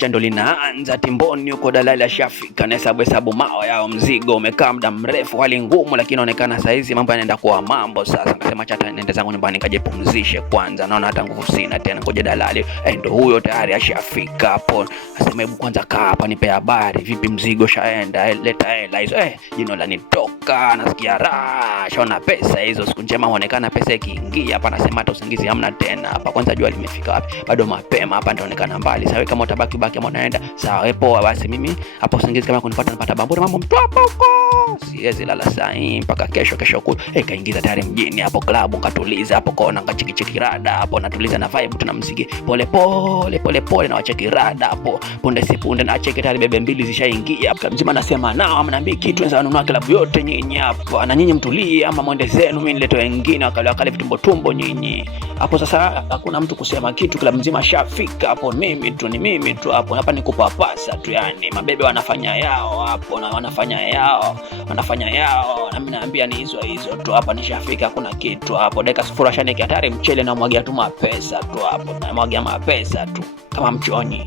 pamekucha ndo linaanza timboni huko, dalali ashafika na hesabu mao yao, mzigo umekaa muda mrefu, hali ngumu, lakini inaonekana saizi mambo yanaenda kuwa mambo. Sasa nikasema acha niende zangu nyumbani nikajipumzishe kwanza, naona hata nguvu sina tena. Ngoja dalali ndo huyo tayari ashafika hapo. Nasema hebu kwanza kaa hapa nipe habari, vipi mzigo shaenda, leta hela hizo. Jino lanitoka, nasikia raha, shaona pesa hizo. Siku njema huonekana pesa ikiingia hapa. Nasema hata usingizi hamna tena hapa, kwanza jua limefika wapi, bado mapema hapa, ndaonekana mbali. Sawa, kama utabaki ama unaenda sawa, poa. Basi mimi hapo usingizi kama kunipata napata bamburi, mambo mtu hapo huko, siwezi lala saa hii mpaka kesho kuu. Kaingiza tayari mjini hapo klabu, katuliza hapo kona, kachikichiki rada hapo, natuliza na vibe, tuna muziki pole pole na wacheki rada hapo. Punde si punde na cheki tayari bebe mbili zishaingia hapa. Mzima nasema nao amnaambia kitu, nza nunua klabu yote nyinyi hapa, na nyinyi mtulie ama mwende zenu, mimi nilete wengine wakale vitumbo nyinyi hapo. Sasa hakuna mtu kusema kitu, klabu mzima shafika hapo, mimi tu hapo. Hapa ni kupapasa tu, yani mabebe wanafanya yao hapo, na wanafanya yao na mimi naambia ni hizo tu hapa. Nishafika, hakuna kitu hapo. Dakika 0 shaniki hatari mchele na mwagia tu mapesa tu hapo, na mwagia mapesa tu kama mchonyi.